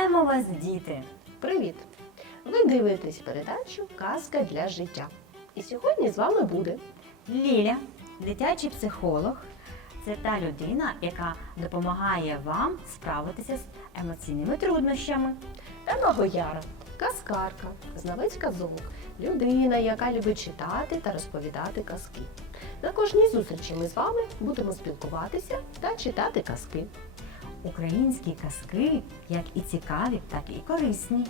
Вітаємо вас, діти! Привіт! Ви дивитесь передачу Казка для життя. І сьогодні з вами буде Ліля, дитячий психолог, це та людина, яка допомагає вам справитися з емоційними труднощами. та Магояра, казкарка, знавець казок, людина, яка любить читати та розповідати казки. На кожній зустрічі ми з вами будемо спілкуватися та читати казки. Українські казки як і цікаві, так і корисні.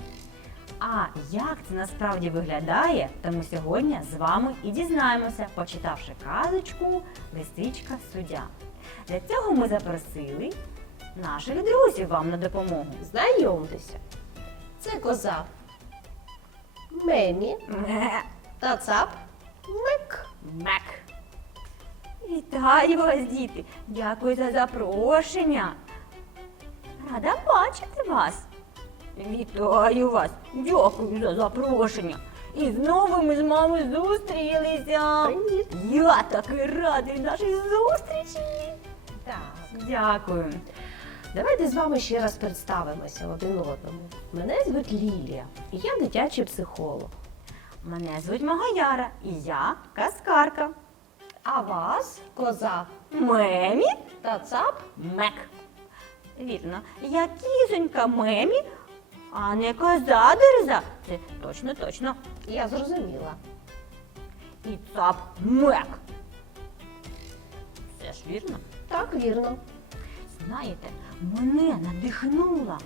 А як це насправді виглядає, то ми сьогодні з вами і дізнаємося, почитавши казочку Лисичка суддя. Для цього ми запросили наших друзів вам на допомогу. Знайомтеся, це коза Мемі Ме. та цап Мек. Мек. Вітаю вас, діти! Дякую за запрошення. Рада бачити вас. Вітаю вас! Дякую за запрошення. І знову ми з мамою зустрілися. Привіт! Я такий радий нашій зустрічі. Так. Дякую. Давайте з вами ще раз представимося один одному. Мене звуть Лілія, і я дитячий психолог. Мене звуть Магаяра, і я казкарка. А вас коза Мемі та цап Мек. Вірно, я кізонька Мемі, а не коза дерза. Це точно, точно. я зрозуміла. І цап Мек. Все ж вірно. Так, вірно. Знаєте, мене надихнула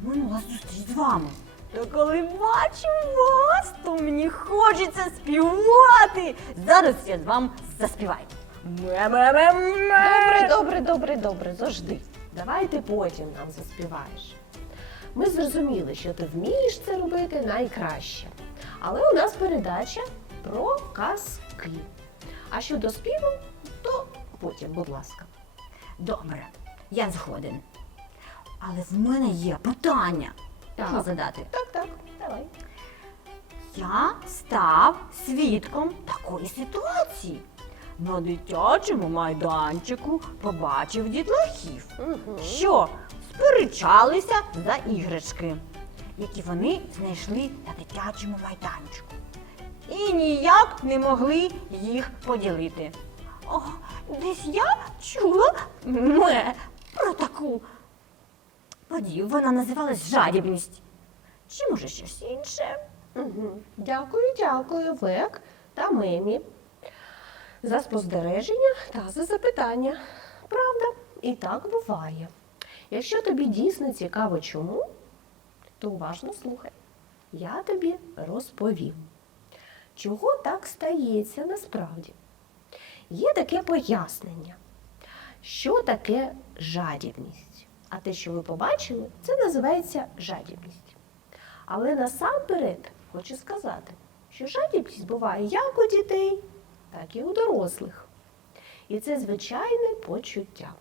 минула зустріч з вами. Та коли бачу вас, то мені хочеться співати. Зараз я з вами заспіваю. Ме-ме-ме-ме. Добре, добре, добре, добре, завжди. Давайте потім нам заспіваєш. Ми зрозуміли, що ти вмієш це робити найкраще. Але у нас передача про казки. А щодо співу, то потім, будь ласка. Добре, я згоден. Але в мене є питання. Так. Що задати? Так, так, давай. Я став свідком такої ситуації. На дитячому майданчику побачив дітлахів, Угу. що сперечалися за іграшки, які вони знайшли на дитячому майданчику. І ніяк не могли їх поділити. О, десь я чула ме про таку подію. Вона називалась жадібність. Чи може щось інше? Угу. Дякую, дякую, Век та Мемі. За спостереження та за запитання. Правда, і так буває. Якщо тобі дійсно цікаво чому, то уважно слухай. Я тобі розповім, чого так стається насправді. Є таке пояснення, що таке жадібність. А те, що ви побачили, це називається жадібність. Але насамперед хочу сказати, що жадібність буває як у дітей, так і у дорослих. І це звичайне почуття.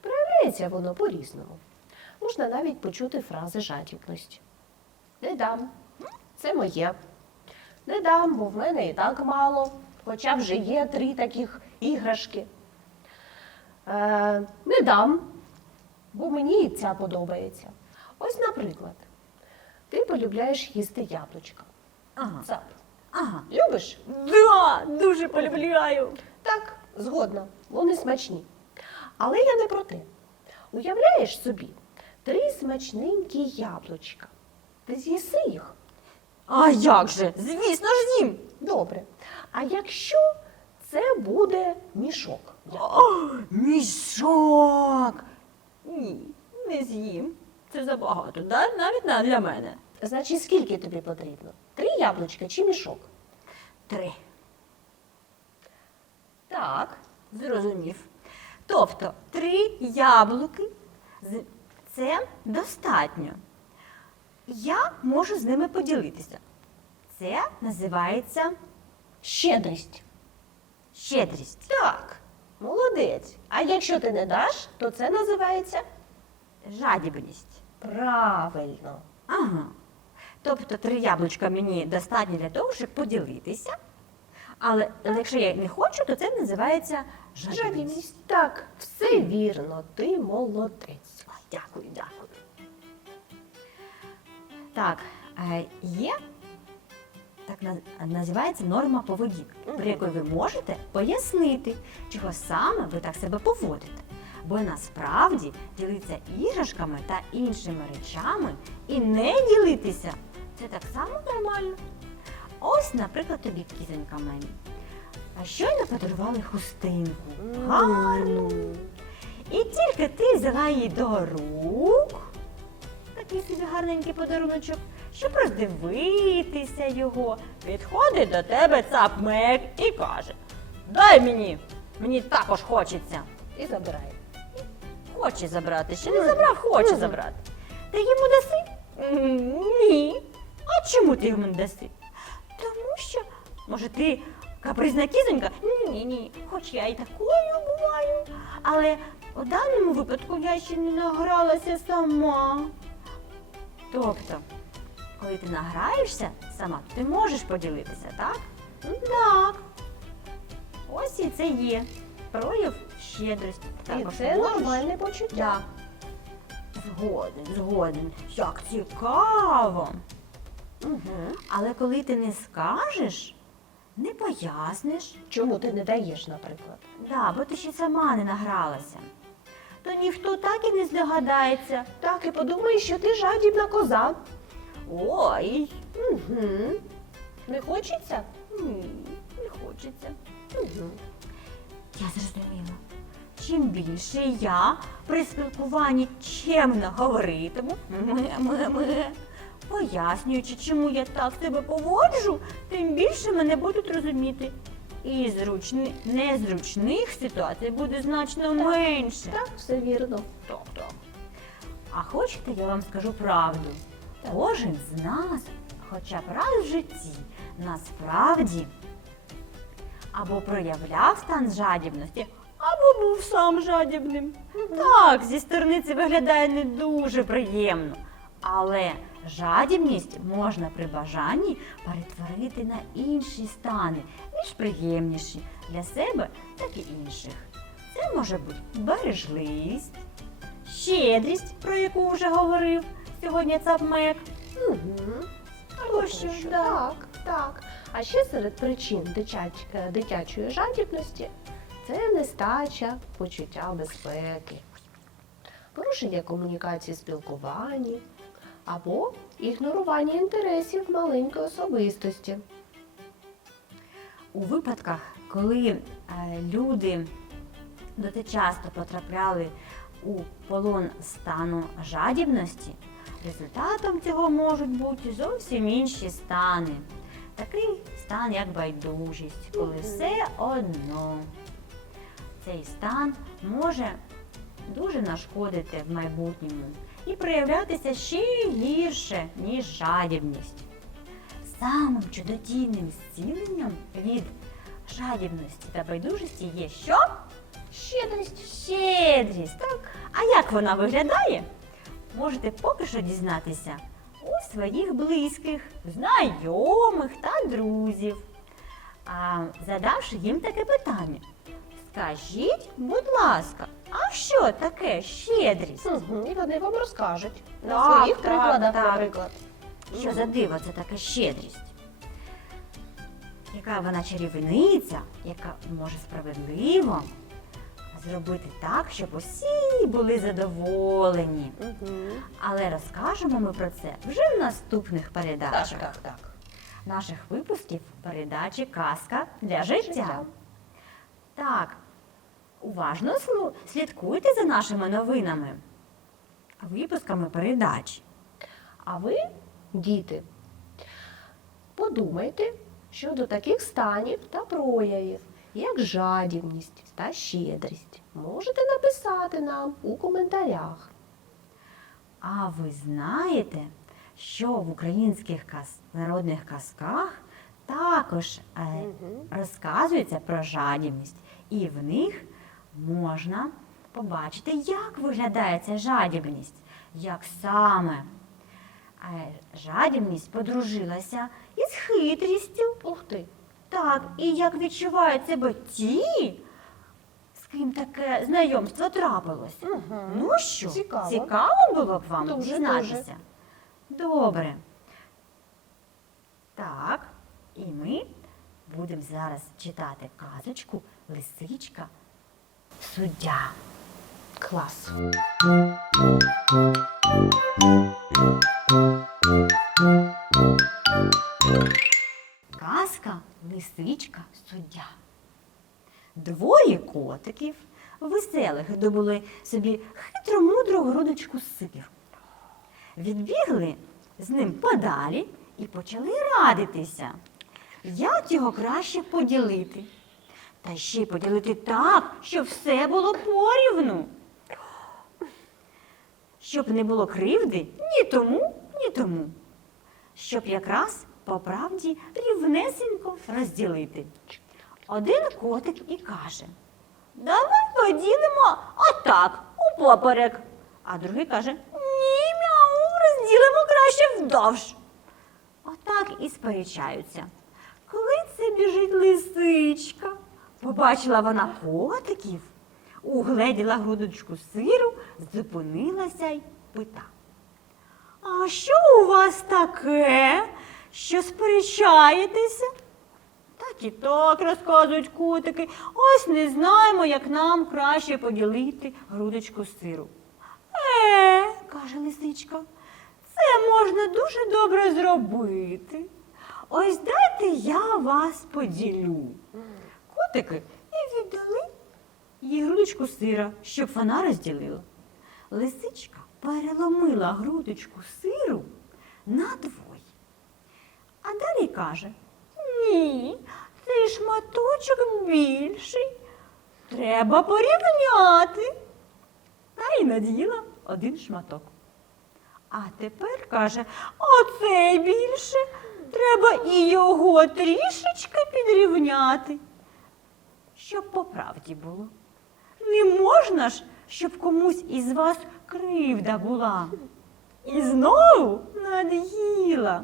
Проявляється воно по-різному. Можна навіть почути фрази жадібності. Не дам, це моє. Не дам, бо в мене і так мало, хоча вже є три таких іграшки. Е, не дам, бо мені і ця подобається. Ось, наприклад, ти полюбляєш їсти яблучка. Ага. Цап. Ага. Любиш? Да, дуже полюбляю. Так, згодна, вони смачні. Але я не про те. Уявляєш собі, три смачненькі яблучка. Ти з'їси їх? А як же? Звісно ж їм. Добре. А якщо це буде мішок? О, мішок. Ні, не з'їм. Це забагато, да? навіть не для мене. Значить, скільки тобі потрібно? Яблучка чи мішок? Три. Так. Зрозумів. Тобто три яблуки це достатньо. Я можу з ними поділитися. Це називається Щедрість. щедрість. Так. Молодець. А якщо ти не даш, то це називається Жадібність. правильно. Ага. Тобто три яблучка мені достатньо для того, щоб поділитися. Але якщо я не хочу, то це називається жадібність. Так, все вірно, ти молодець. Ой, Дякую, дякую. Так, е, є так називається норма поведінки, при якій ви можете пояснити, чого саме ви так себе поводите. Бо насправді ділитися іграшками та іншими речами і не ділитися це так само нормально. Ось, наприклад, тобі кізонька мені. А щойно подарували хустинку. Гарну. І тільки ти взяла її до рук, такий собі гарненький подаруночок, щоб роздивитися його, підходить до тебе цапмек і каже: Дай мені, мені також хочеться. І забирає. Хоче забрати, ще не забрав, хоче забрати. Ти йому даси? Ні. А чому ти йому не даси? Тому що, може, ти капризна кізонька? Ні, ні, хоч я і такою буваю. Але у даному випадку я ще не награлася сама. Тобто, коли ти награєшся сама, ти можеш поділитися, так? Так. Ось і це є прояв щедрості. І Також це можеш- нормальне почуття. так. Згоден, згоден. Як цікаво. Угу. Але коли ти не скажеш, не поясниш, Чому ти не даєш, наприклад? да, бо ти ще сама не награлася, то ніхто так і не здогадається. Так, і подумаєш, що ти жадібна коза. Ой, Угу. Не хочеться? ні, не хочеться. Угу. Я зрозуміла. Чим більше я при спілкуванні чемно говоритиму, ме-ме-ме, пояснюючи, чому я так себе поводжу, тим більше мене будуть розуміти. І зручни... незручних ситуацій буде значно менше. Так, все вірно. Так, так. А хочете, я вам скажу правду? Кожен з нас, хоча б раз в житті, насправді або проявляв стан жадібності, або був сам жадібним. Так, зі сторони це виглядає не дуже приємно. Але жадібність можна при бажанні перетворити на інші стани, більш приємніші для себе, так і інших. Це може бути бережливість, щедрість, про яку вже говорив сьогодні цапмек. Угу. Або що, да. Так, так. А ще серед причин дитяч- е, дитячої жадібності це нестача почуття безпеки, порушення комунікації спілкування або ігнорування інтересів маленької особистості. У випадках, коли е, люди досить часто потрапляли у полон стану жадібності, результатом цього можуть бути зовсім інші стани. Такий стан, як байдужість, коли все одно. Цей стан може дуже нашкодити в майбутньому і проявлятися ще гірше, ніж жадібність. Самим чудодійним зціленням від жадібності та байдужості є що? Щедрість. Щедрість, так. А як вона виглядає? Можете поки що дізнатися у своїх близьких, знайомих та друзів. Задавши їм таке питання. Скажіть, будь ласка, а що таке щедрість? Угу. І вони вам розкажуть на Так, своїх так, прикладах, так. наприклад. Що за диво це така щедрість? Яка вона чарівниця, яка може справедливо зробити так, щоб усі були задоволені. Угу. Але розкажемо ми про це вже в наступних Так, передачах так, так. наших випусків передачі Казка для життя. Так, уважно слідкуйте за нашими новинами, випусками передач. А ви, діти, подумайте щодо таких станів та проявів, як жадібність та щедрість. Можете написати нам у коментарях. А ви знаєте, що в українських каз... народних казках також е, розказується про жадібність, і в них можна побачити, як виглядає ця жадібність, як саме е, жадібність подружилася із хитрістю. Ух ти! Так, і як відчувають себе ті, з ким таке знайомство трапилось. Угу. Ну що, Цікаво. цікаво було б вам Дуже, дізнатися? Добре. Так, і ми будемо зараз читати казочку Лисичка суддя. Клас. Казка Лисичка суддя. Двоє котиків веселих добули собі хитро мудру грудочку сиру. Відбігли з ним подалі і почали радитися, як його краще поділити. Та ще й поділити так, щоб все було порівну. Щоб не було кривди ні тому, ні тому. Щоб якраз по правді рівнесенько розділити. Один котик і каже: Давай поділимо отак, у поперек. А другий каже: Ні, мяу, розділимо краще вдовж. Отак і сперечаються. Біжить лисичка, побачила вона котиків, угледіла грудочку сиру, зупинилася й пита. А що у вас таке, що сперечаєтеся? Так і так розказують котики. Ось не знаємо, як нам краще поділити грудочку сиру. Е, каже лисичка, це можна дуже добре зробити. Ось дайте я вас поділю. Котики і віддали їй грудочку сира, щоб вона розділила. Лисичка переломила грудочку сиру надвоє. А далі каже: Ні, цей шматочок більший. Треба порівняти. Та й наділа один шматок. А тепер каже, оцей більше. Треба і його трішечки підрівняти. Щоб по правді було. Не можна ж, щоб комусь із вас кривда була. І знову над'їла.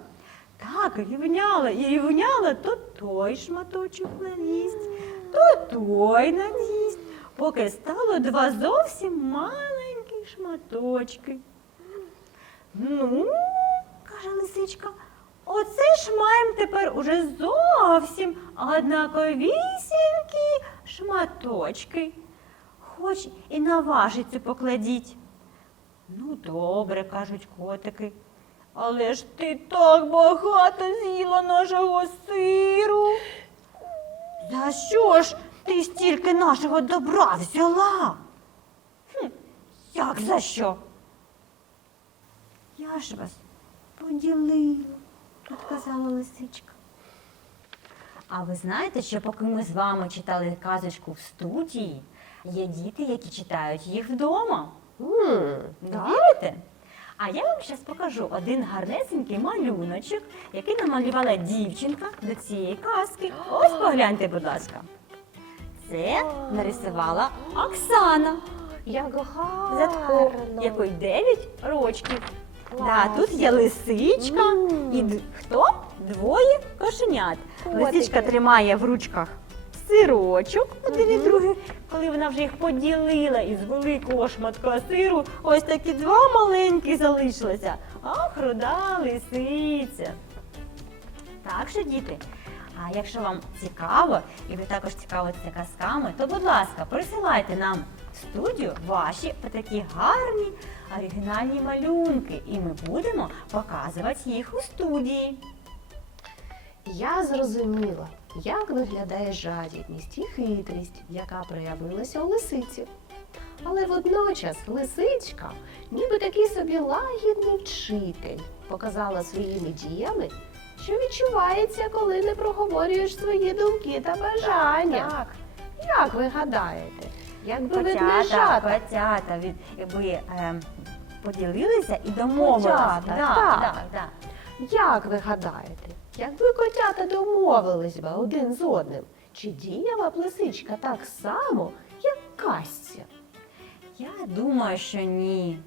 Так, рівняла і рівняла, то той шматочок наїсть, то той наїсть, поки стало два зовсім маленькі шматочки. Ну, каже лисичка, оце ж маємо тепер уже зовсім однаковісінькі шматочки. Хоч і на важицю покладіть. Ну, добре, кажуть котики. Але ж ти так багато з'їла нашого сиру. За що ж ти стільки нашого добра взяла? Хм, як за що? Я ж вас поділила, відказала лисичка. А ви знаєте, що поки ми з вами читали казочку в студії, є діти, які читають їх вдома. Вірите? А я вам зараз покажу один гарнесенький малюночок, який намалювала дівчинка до цієї казки. Ось погляньте, будь ласка. Це нарисувала Оксана, Як гарно. якої 9 рочків. Да, тут є лисичка і д- хто? Двоє кошенят. Котики. Лисичка тримає в ручках сирочок, один і другий. Коли вона вже їх поділила із великого шматка сиру, ось такі два маленькі залишилися. Ах, руда лисиця. Так що, діти, а якщо вам цікаво, і ви також цікавитеся казками, то, будь ласка, присилайте нам студію ваші такі гарні оригінальні малюнки, і ми будемо показувати їх у студії. Я зрозуміла, як виглядає жадібність і хитрість, яка проявилася у лисиці. Але водночас лисичка, ніби такий собі лагідний вчитель, показала своїми діями, що відчувається, коли не проговорюєш свої думки та бажання. Так, Як ви гадаєте, якби котята, ведмежата котята, від, якби е, поділилися і домовилися. Котята, так, так. так. Як ви гадаєте, якби котята домовились би один з одним, чи діяла б лисичка так само, як Кастя? Я думаю, що ні.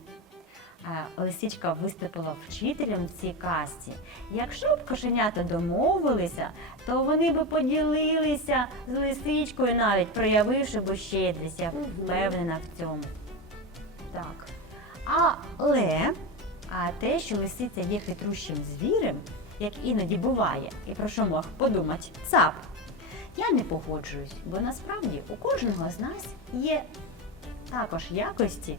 Е, Лисичка виступила вчителем в цій касті. Якщо б кошенята домовилися, то вони б поділилися з лисичкою навіть, проявивши б щедрість. Я впевнена в цьому. Так. Але а те, що лисиця є хитрущим звірем, як іноді буває, і про що мог подумати ЦАП. Я не погоджуюсь, бо насправді у кожного з нас є також якості,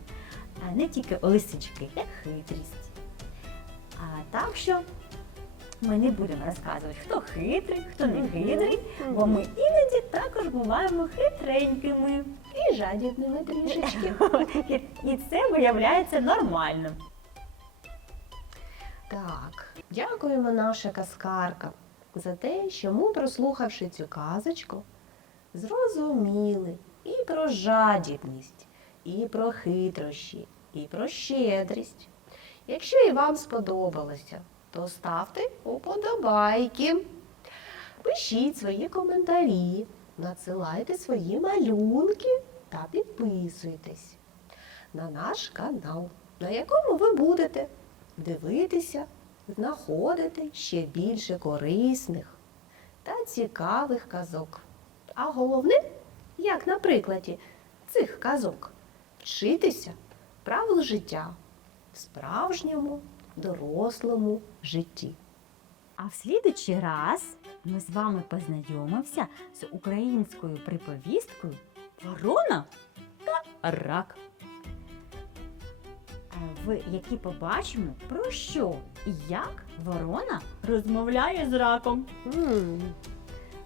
а не тільки лисички, як хитрість. А так що ми не будемо розказувати, хто хитрий, хто не хитрий, бо ми іноді також буваємо хитренькими. І жадібними трішечки. І, це виявляється нормальним. Так, дякуємо, наша казкарка, за те, що ми, прослухавши цю казочку, зрозуміли і про жадібність, і про хитрощі, і про щедрість. Якщо і вам сподобалося, то ставте уподобайки, пишіть свої коментарі, надсилайте свої малюнки та підписуйтесь на наш канал, на якому ви будете дивитися, знаходити ще більше корисних та цікавих казок. А головне, як на прикладі цих казок, вчитися правил життя в справжньому дорослому житті. А в слідучий раз ми з вами познайомимося з українською приповісткою Ворона та рак. е, В якій побачимо, про що і як ворона розмовляє з раком.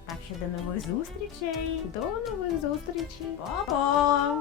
Так що до нових зустрічей! До нових зустрічей! Па-па!